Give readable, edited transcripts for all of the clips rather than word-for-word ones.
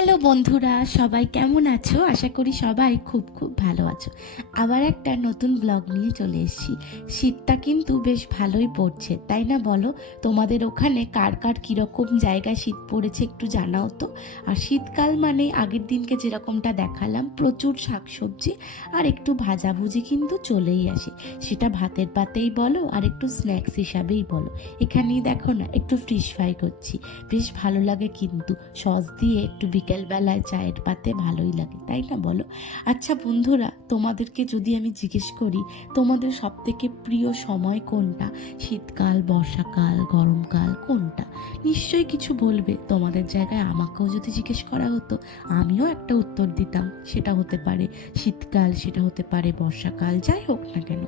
Hello বন্ধুরা, সবাই কেমন আছো? আশা করি সবাই খুব খুব ভালো আছো। আবার একটা নতুন ব্লগ নিয়ে চলে এসেছি। শীতটা কিন্তু বেশ ভালোই পড়ছে, তাই না বলো? তোমাদের ওখানে কার কার কীরকম জায়গায় শীত পড়েছে একটু জানাও তো। আর শীতকাল মানে আগের দিনকে যেরকমটা দেখালাম, প্রচুর শাকসবজি আর একটু ভাজাভুজি কিন্তু চলেই আসে। সেটা ভাতের পাতেই বলো আর একটু স্ন্যাক্স হিসাবেই বলো। এখানেই দেখো না, একটু ফিশ ফ্রাই করছি, বেশ ভালো লাগে কিন্তু সস দিয়ে একটু বিকেলবেলায় চায়ের পাতে ভালোই লাগে, তাই না বলো? আচ্ছা বন্ধুরা, তোমাদেরকে যদি আমি জিজ্ঞেস করি তোমাদের সবথেকে প্রিয় সময় কোনটা, শীতকাল, বর্ষাকাল, গরমকাল, কোনটা? নিশ্চয়ই কিছু বলবে। তোমাদের জায়গায় আমাকেও যদি জিজ্ঞেস করা হতো আমিও একটা উত্তর দিতাম। সেটা হতে পারে শীতকাল, সেটা হতে পারে বর্ষাকাল, যাই হোক না কেন।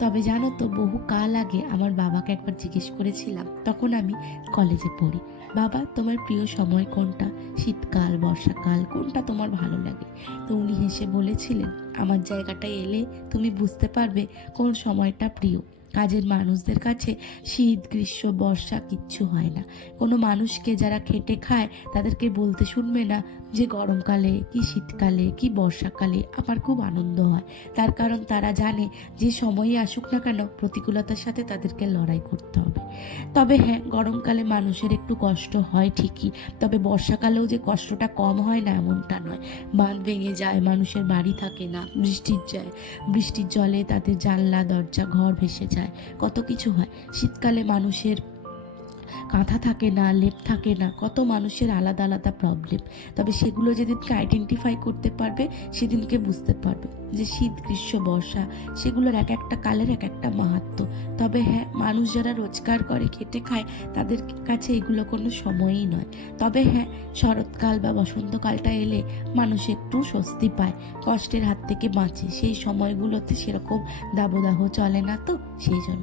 তবে জানো তো, বহু কাল আগে আমার বাবাকে একবার জিজ্ঞেস করেছিলাম, তখন আমি কলেজে পড়ি, বাবা তোমার প্রিয় সময় কোনটা, শীতকাল, বর্ষাকাল, কোনটা তোমার ভালো লাগে? তো উনি হেসে বলেছিলেন, আমার জায়গাটায় এলে তুমি বুঝতে পারবে কোন সময়টা প্রিয়। কাজের মানুষদের কাছে শীত, গ্রীষ্ম, বর্ষা কিচ্ছু হয় না। কোনো মানুষকে যারা খেটে খায় তাদেরকে বলতে শুনবে না যে গরমকালে কি শীতকালে কি বর্ষাকালে আমার খুব আনন্দ হয়। তার কারণ তারা জানে যে সময়ই আসুক না কেন প্রতিকূলতার সাথে তাদেরকে লড়াই করতে হবে। তবে হ্যাঁ, গরমকালে মানুষের একটু কষ্ট হয় ঠিকই, তবে বর্ষাকালেও যে কষ্টটা কম হয় না এমনটা নয়। বাঁধ ভেঙে যায়, মানুষের বাড়ি থাকে না, বৃষ্টির জলে তাদের জানলা দরজা ঘর ভেসে যায়, কত কিছু হয়। শীতকালে মানুষের কাঁথা থাকে না, লেপ থাকে না, কত মানুষের আলাদা আলাদা প্রবলেম। তবে সেগুলো যেদিনকে আইডেন্টিফাই করতে পারবে সেদিনকে বুঝতে পারবে যে শীত, গ্রীষ্ম, বর্ষা সেগুলোর এক একটা কালের এক একটা মাহাত্ম্য। তবে হ্যাঁ, মানুষ যারা রোজগার করে খেটে খায় তাদের কাছে এগুলো কোনো সময়ই নয়। তবে হ্যাঁ, শরৎকাল বা বসন্তকালটা এলে মানুষ একটু স্বস্তি পায়, কষ্টের হাত থেকে বাঁচে। সেই সময়গুলোতে সেরকম দাবদাহ চলে না, তো সেই জন্য